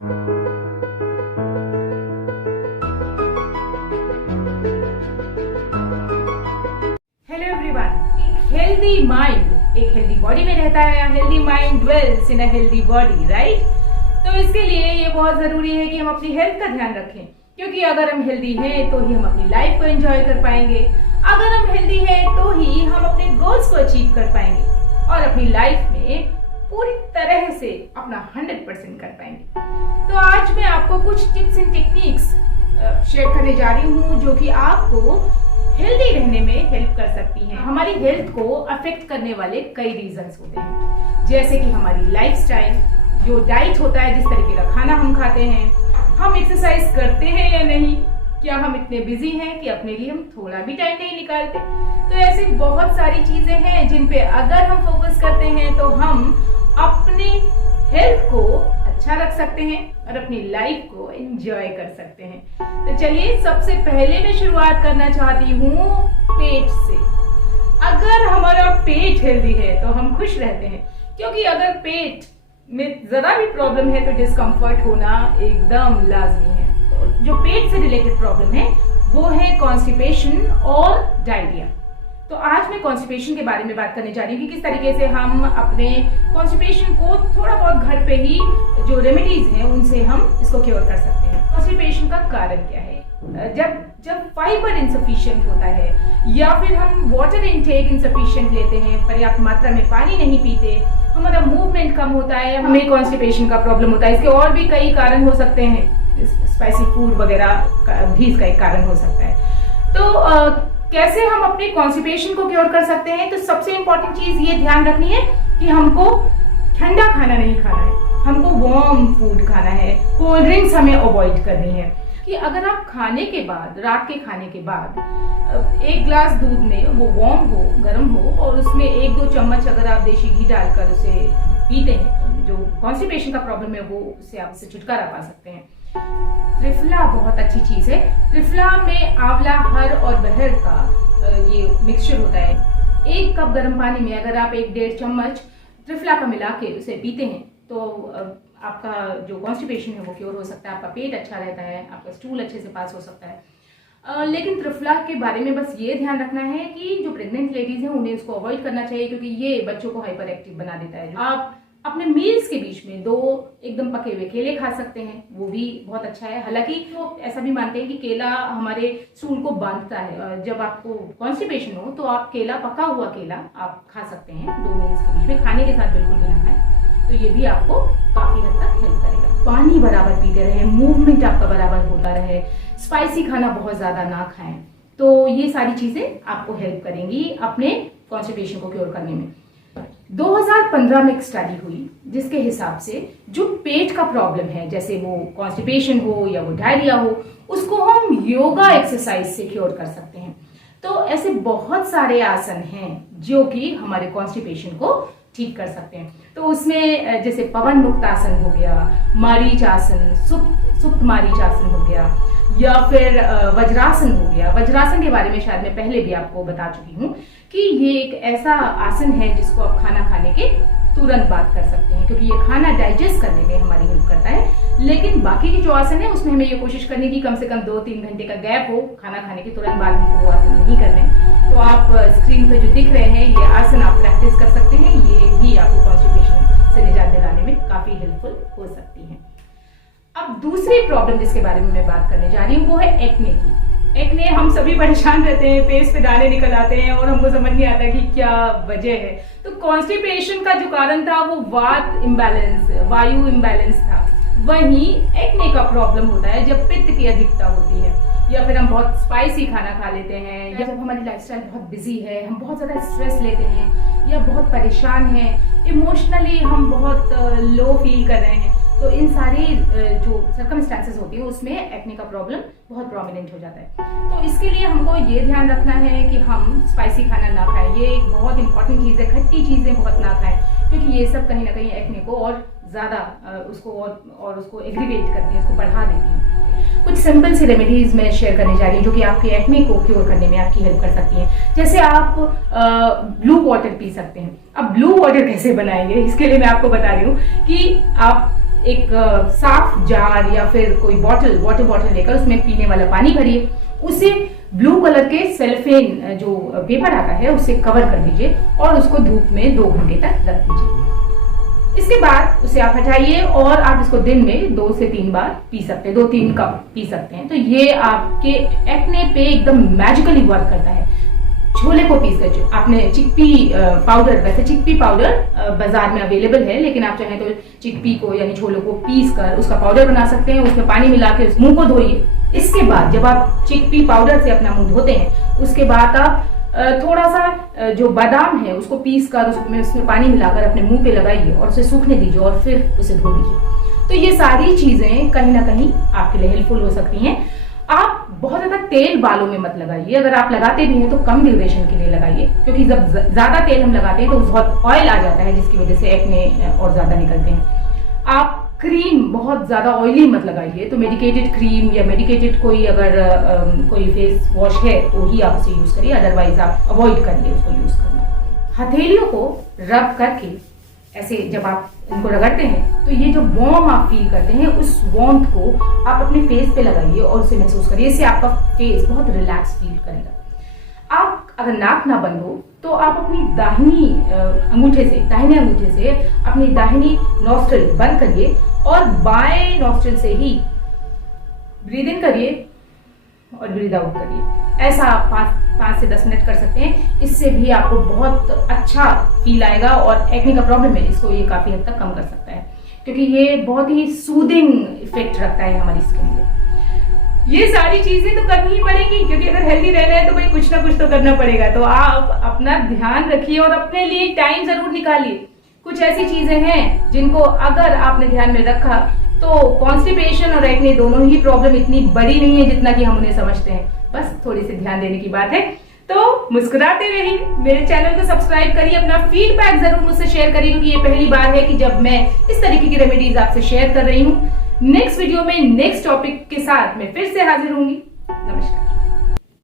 Hello everyone, एक healthy mind एक healthy body में रहता है। Healthy mind dwells in a healthy body, right. तो इसके लिए ये बहुत जरूरी है कि हम अपनी हेल्थ का ध्यान रखें, क्योंकि अगर हम हेल्दी हैं तो ही हम अपनी लाइफ को एंजॉय कर पाएंगे। अगर हम हेल्दी हैं तो ही हम अपने गोल्स को अचीव कर पाएंगे और अपनी लाइफ में पूरी तरह से अपना 100% कर पाएंगे। तो आज मैं आपको कुछ टिप्स एंड टेक्निक्स शेयर करने जा रही हूँ जो कि आपको हेल्दी रहने में हेल्प कर सकती हैं। हमारी हेल्थ को अफेक्ट करने वाले कई रीजंस होते हैं, जैसे कि हमारी लाइफस्टाइल, जो डाइट होता है, जिस तरीके का खाना हम खाते हैं, हम एक्सरसाइज करते हैं या नहीं, क्या हम इतने बिजी हैं कि अपने लिए हम थोड़ा भी टाइम नहीं निकालते। तो ऐसी बहुत सारी चीजें हैं जिन पे अगर हम फोकस करते हैं तो हम अपने हेल्थ को अच्छा रख सकते हैं और अपनी लाइफ को एंजॉय कर सकते हैं। तो चलिए, सबसे पहले मैं शुरुआत करना चाहती हूँ पेट से। अगर हमारा पेट हेल्दी है तो हम खुश रहते हैं, क्योंकि अगर पेट में जरा भी प्रॉब्लम है तो डिस्कम्फर्ट होना एकदम लाजमी है। जो पेट से रिलेटेड प्रॉब्लम है वो है कॉन्स्टिपेशन और डायरिया। तो आज मैं कॉन्स्टिपेशन के बारे में बात करने जा रही हूँ कि किस तरीके से हम अपने कॉन्स्टिपेशन को थोड़ा बहुत घर पे ही जो रेमेडीज हैं उनसे हम इसको क्योर कर सकते हैं। कॉन्स्टिपेशन का कारण क्या है? जब फाइबर इनसफिशिएंट होता है या फिर हम वाटर इनटेक इनसफिशिएंट लेते हैं, पर्याप्त मात्रा में पानी नहीं पीते, हमारा मूवमेंट कम होता है, हमें कॉन्स्टिपेशन का प्रॉब्लम होता है। इसके और भी कई कारण हो सकते हैं, स्पाइसी फूड वगैरह भी इसका एक कारण हो सकता है। तो कैसे हम अपने कॉन्स्टिपेशन को क्योर कर सकते हैं? तो सबसे इंपॉर्टेंट चीज ये ध्यान रखनी है कि हमको ठंडा खाना नहीं खाना है, हमको वार्म फूड खाना है। कोल्ड ड्रिंक्स हमें अवॉइड करनी है। कि अगर आप खाने के बाद, रात के खाने के बाद एक ग्लास दूध में वो वार्म हो, गर्म हो, और उसमें 1-2 चम्मच अगर आप देशी घी डालकर उसे पीते हैं, जो कॉन्स्टिपेशन का प्रॉब्लम है वो उससे आप इससे छुटकारा पा सकते हैं। त्रिफला बहुत अच्छी चीज है। त्रिफला में आंवला, हर और बहर का ये मिक्सचर होता है। 1 कप गर्म पानी में अगर आप 1-1.5 चम्मच त्रिफला का मिला के उसे पीते हैं तो आपका जो कॉन्स्टिपेशन है वो क्योर हो सकता है, आपका पेट अच्छा रहता है, आपका स्टूल अच्छे से पास हो सकता है। लेकिन त्रिफला के बारे में बस ये ध्यान रखना है कि जो प्रेग्नेंट लेडीज हैं उन्हें इसको अवॉइड करना चाहिए, क्योंकि ये बच्चों को हाइपर एक्टिव बना देता है। आप अपने मील्स के बीच में 2 एकदम पके हुए केले खा सकते हैं, वो भी बहुत अच्छा है। हालांकि वो ऐसा भी मानते हैं कि केला हमारे स्टूल को बांधता है। जब आपको कॉन्स्टिपेशन हो तो आप केला, पका हुआ केला आप खा सकते हैं 2 मील्स के बीच में, खाने के साथ बिल्कुल भी ना खाएं। तो ये भी आपको काफी हद तक हेल्प करेगा। पानी बराबर पीते रहे, मूवमेंट आपका बराबर होता रहे, स्पाइसी खाना बहुत ज्यादा ना खाएं। तो ये सारी चीजें आपको हेल्प करेंगी अपने कॉन्स्टिपेशन को क्योर करने में। 2015 में एक स्टडी हुई जिसके हिसाब से जो पेट का प्रॉब्लम है, जैसे वो कॉन्स्टिपेशन हो या वो डायरिया हो, उसको हम योगा एक्सरसाइज से क्योर कर सकते हैं। तो ऐसे बहुत सारे आसन हैं जो कि हमारे कॉन्स्टिपेशन को ठीक कर सकते हैं। तो उसमें जैसे पवन मुक्त आसन हो गया, मारीच आसन, सुप्त मारीच आसन हो गया, या फिर वज्रासन हो गया। वज्रासन के बारे में शायद मैं पहले भी आपको बता चुकी हूँ कि ये एक ऐसा आसन है जिसको आप खाना खाने के तुरंत बाद कर सकते हैं, क्योंकि ये खाना डाइजेस्ट करने में हमारी हेल्प करता है। लेकिन बाकी की जो आसन है उसमें हमें ये कोशिश करनी कि कम से कम 2-3 घंटे का गैप हो, खाना खाने के तुरंत बाद हमको वो आसन नहीं करने। तो आप स्क्रीन पे जो दिख रहे हैं ये आसन आप प्रैक्टिस कर सकते हैं, ये भी आपको कॉन्स्टिपेशन से निजात दिलाने में काफी हेल्पफुल हो सकती है। अब दूसरी प्रॉब्लम जिसके बारे में मैं बात करने जा रही हूँ वो है एक्ने की। एक्ने, हम सभी परेशान रहते हैं, फेस पे दाने निकल आते हैं और हमको समझ नहीं आता कि क्या वजह है। तो कॉन्स्टिपेशन का जो कारण था वो वात इम्बैलेंस, वायु इम्बैलेंस था। वहीं एक्ने का प्रॉब्लम होता है जब पित्त की अधिकता होती है, या फिर हम बहुत स्पाइसी खाना खा लेते हैं, या जब हमारी लाइफस्टाइल बहुत बिजी है, हम बहुत ज्यादा स्ट्रेस लेते हैं, या बहुत परेशान हैं, इमोशनली हम बहुत लो फील कर रहे हैं। तो इन सारी जो सर्कमस्टेंसेस होती है उसमें एक्ने का प्रॉब्लम बहुत प्रोमिनेंट हो जाता है। तो इसके लिए हमको ये ध्यान रखना है कि हम स्पाइसी खाना ना खाएं। ये एक बहुत इंपॉर्टेंट चीज़ है। खट्टी चीज़ें बहुत ना खाएं, क्योंकि ये सब कहीं ना कहीं एक्ने को और ज़्यादा उसको एग्रीवेट करती है, उसको बढ़ा देती है। कुछ सिंपल सी रेमेडीज मैं शेयर करने जा रही हूँ जो कि आपके एक्ने को क्योर करने में आपकी हेल्प कर सकती हैं। जैसे आप ब्लू वाटर पी सकते हैं। अब ब्लू वाटर कैसे बनाएंगे, इसके लिए मैं आपको बता रही हूँ कि आप एक साफ जार या फिर कोई वाटर बॉटल लेकर उसमें पीने वाला पानी भरिए, उसे ब्लू कलर के सेलोफेन जो पेपर आता है उससे कवर कर दीजिए और उसको धूप में 2 घंटे तक रख दीजिए। इसके बाद उसे आप हटाइए और आप इसको दिन में 2 से 3 बार पी सकते हैं, 2-3 कप पी सकते हैं। तो ये आपके एक्ने पे एकदम मैजिकली वर्क करता है। छोले को पीस कर, आपने चिकपी पाउडर, वैसे चिकपी पाउडर बाजार में अवेलेबल है, लेकिन आप चाहें तो चिकपी को यानी छोलों को पीस कर उसका पाउडर बना सकते हैं। उसमें पानी मिला के मुंह को धोइए। इसके बाद जब आप चिकपी पाउडर से अपना मुंह धोते हैं, उसके बाद आप थोड़ा सा जो बादाम है उसको पीस कर उसमें पानी मिलाकर अपने मुंह पे लगाइए और उसे सूखने दीजिए और फिर उसे धो लीजिए। तो ये सारी चीजें कहीं ना कहीं आपके लिए हेल्पफुल हो सकती हैं। आप बहुत ज्यादा तेल बालों में मत लगाइए, अगर आप लगाते भी हैं तो कम ड्यूरेशन के लिए लगाइए, क्योंकि जब ज्यादा तेल हम लगाते हैं तो बहुत ऑयल आ जाता है जिसकी वजह से एक्ने और ज्यादा निकलते हैं। आप क्रीम बहुत ज्यादा ऑयली मत लगाइए, तो मेडिकेटेड क्रीम या मेडिकेटेड कोई अगर कोई फेस वॉश है तो ही आप उसे यूज करिए, अदरवाइज आप अवॉइड करिए उसको यूज करना। हथेलियों को रब करके ऐसे जब आप इनको रगड़ते हैं तो ये जो वार्म आप फील करते हैं उस वार्मथ को आप अपने फेस पे लगाइए और उसे महसूस करिए। इससे आपका फेस बहुत रिलैक्स फील करेगा। आप अगर नाक ना बंद हो तो आप अपनी दाहिने अंगूठे से अपनी दाहिनी नॉस्ट्रिल बंद करिए और बाएं नॉस्ट्रिल से ही ब्रीद इन करिए और ब्रीद आउट करिए। ऐसा आप 5 से 10 मिनट कर सकते हैं। इससे भी आपको बहुत अच्छा फील आएगा और एक्ने का प्रॉब्लम है इसको ये काफी हद तक कम कर सकता है, क्योंकि ये बहुत ही सूदिंग इफेक्ट रखता है हमारी स्किन पे। ये सारी चीजें तो करनी ही पड़ेगी, क्योंकि अगर हेल्दी रहना है तो भाई कुछ ना कुछ तो करना पड़ेगा। तो आप अपना ध्यान रखिए और अपने लिए टाइम जरूर निकालिए। कुछ ऐसी चीजें हैं जिनको अगर आपने ध्यान में रखा तो कॉन्स्टिपेशन और एक्ने दोनों ही प्रॉब्लम इतनी बड़ी नहीं है जितना कि हम उन्हें समझते हैं। बस थोड़ी सी ध्यान देने की बात है। तो मुस्कुराते रहिए, मेरे चैनल को सब्सक्राइब करिए, अपना फीडबैक जरूर मुझसे शेयर करिए, क्योंकि ये पहली बार है कि जब मैं इस तरीके की रेमेडीज आपसे शेयर कर रही हूँ। नेक्स्ट वीडियो में नेक्स्ट टॉपिक के साथ मैं फिर से हाजिर होंगी। नमस्कार।